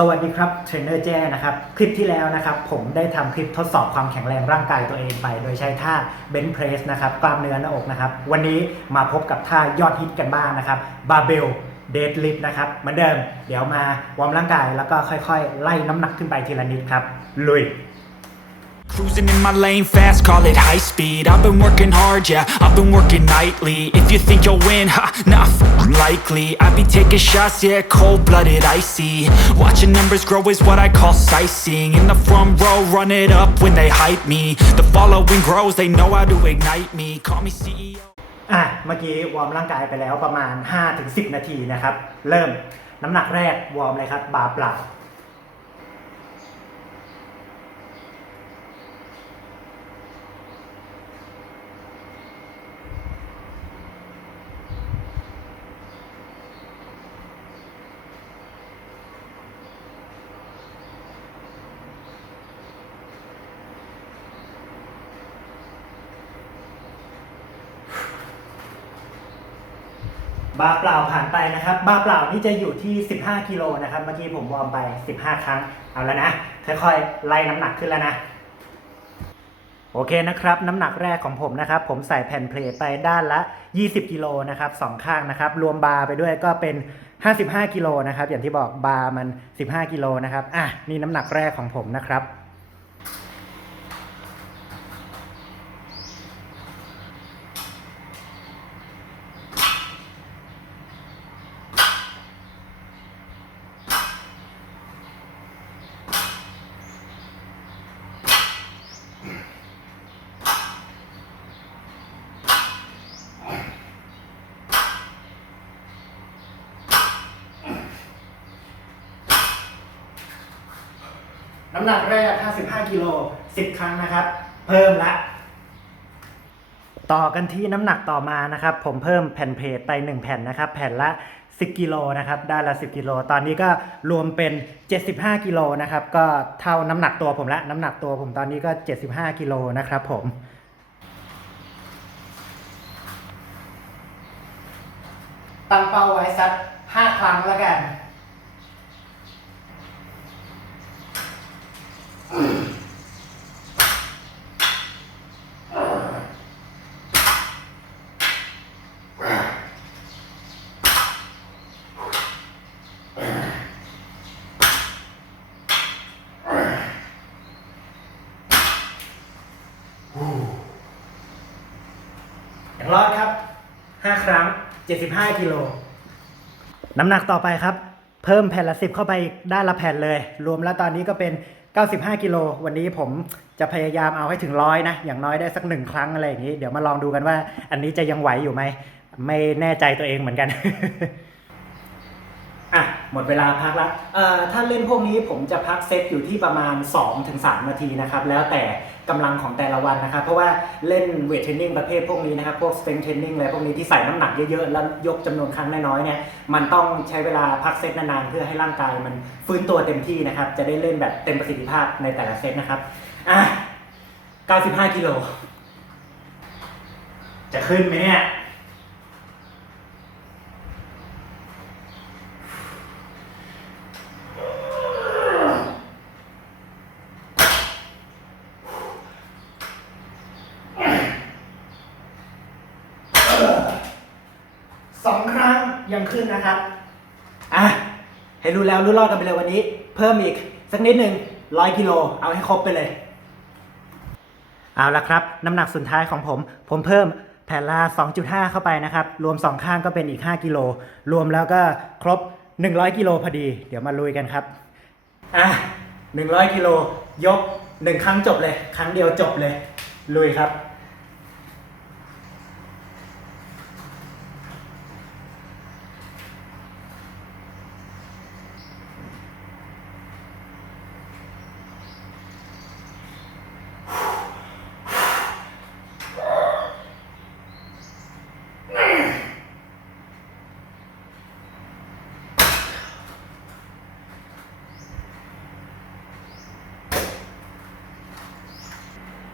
สวัสดีครับเทรนเนอร์แจ้นะครับ คลิปที่แล้วนะครับ ผมได้ทำคลิปทดสอบความแข็งแรงร่างกายตัวเองไป โดยใช้ท่าเบนช์เพรสนะครับ กล้ามเนื้อหน้าอกนะครับ วันนี้มาพบกับท่ายอดฮิตกันบ้างนะครับบาร์เบลเดดลิฟนะครับเหมือนเดิม เดี๋ยวมาวอร์มร่างกายแล้วก็ค่อยๆ ไล่น้ำหนักขึ้นไปทีละนิดครับ ลุย Cruising in my lane fast, call it high speed I've been working hard, yeah, I've been working nightly If you think you'll win, ha, not f***ing likely I be taking shots, yeah, cold-blooded, icy Watching numbers grow is what I call sightseeing In the front row, run it up when they hype me The following grows, they know how to ignite me Call me E CEO อ่ะเมื่อกี้วอร์มร่างกายไปแล้วประมาณ 5-10 นาทีนะครับ เริ่มน้ำหนักแรกวอร์มเลยครับ บาร์เปล่า บาร์เปล่าผ่านไปนะครับ บาร์เปล่านี่จะอยู่ที่ 15 กิโลนะครับ เมื่อกี้ผมวอร์มไป 15 ครั้ง เอาแล้วนะ ค่อยๆ ไล่น้ำหนักขึ้นแล้วนะ โอเคนะครับ น้ำหนักแรกของผมนะครับ ผมใส่แผ่นเพลทไปด้านละ 20 กิโลนะครับสองข้างนะครับ รวมบาร์ไปด้วยก็เป็น 55 กิโลนะครับ อย่างที่บอกบาร์มัน 15 กิโลนะครับ อะ นี่น้ำหนักแรกของผมนะครับ น้ำหนักแรก 55 กิโล 10 ครั้งนะครับ เพิ่มละ ต่อกันที่น้ำหนักต่อมานะครับ ผมเพิ่มแผ่นเพลทไป 1 แผ่นนะครับ แผ่นละ 10 กิโลนะครับได้ละ 10 กิโล ตอนนี้ก็รวมเป็น 75 กิโลนะครับ ก็เท่าน้ำหนักตัวผมละ น้ำหนักตัวผมตอนนี้ก็ 75 กิโลนะครับผมตั้งเป้าไว้สัก 5 ครั้งแล้วกัน อย่างรอดครับ 5 ครั้ง 75 กิโล น้ำหนักต่อไปครับ เพิ่มแผ่นละ 10 เข้าไปด้านละแผ่นเลย รวมแล้วตอนนี้ก็เป็น 95 กิโล วันนี้ผมจะพยายามเอาให้ถึงร้อยนะ อย่างน้อยได้สักหนึ่งครั้งอะไรอย่างนี้ เดี๋ยวมาลองดูกันว่า อันนี้จะยังไหวอยู่ไหม ไม่แน่ใจตัวเองเหมือนกัน อะหมดเวลาพักล้วเอ่อถ้าเล่นพวกนี้ผมจะพักเซตอยู่ที่ประมาณ 2-3 นาทีนะครับ แล้วแต่กำลังของแต่ละวันนะครับ เพราะว่าเล่นเวทเทรนนิ่งประเภทพวกนี้นะครับ พวกสเต n เทรนนิ่งอะไรพวกนี้ที่ใส่น้ำหนักเยอะๆ แล้วยกจำนวนครั้งน้อยๆเนี่ย มันต้องใช้เวลาพักเซตนานๆ เพื่อให้ร่างกายมันฟื้นตัวเต็มที่นะครับ จะได้เล่นแบบเต็มประสิทธิภาพในแต่ละเซตนะครับ อะ 95 กิโล จะขึ้นไหมเนี่ย สองครั้งยังขึ้นนะครับ อะ ให้รู้แล้วรู้รอดกันไปเลยวันนี้ เพิ่มอีกสักนิดหนึ่งร้อยกิโล เอาให้ครบไปเลย เอาละครับ น้ำหนักสุดท้ายของผม ผมเพิ่มแผ่นละ 2.5 เข้าไปนะครับ รวม 2 ข้างก็เป็นอีก 5 กิโล รวมแล้วก็ครบ 100 กิโลพอดี เดี๋ยวมาลุยกันครับ อะ 100 กิโล ยก 1 ครั้งจบเลย ครั้งเดียวจบเลย ลุยครับ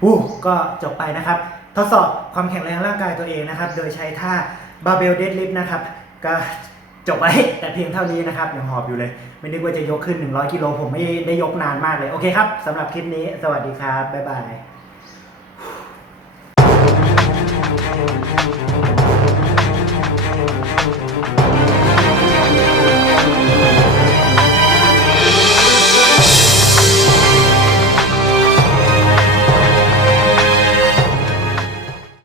อู้ก็จบไปนะครับ ทดสอบความแข็งแรงร่างกายตัวเองนะครับ โดยใช้ท่าบาเบลเดดลิฟนะครับ ก็จบไปแต่เพียงเท่านี้นะครับยังหอบอยู่เลย ไม่นึกว่าจะยกขึ้น 100 กิโลผมไม่ได้ยกนานมากเลย โอเคครับสำหรับคลิปนี้ สวัสดีครับ บ๊ายบาย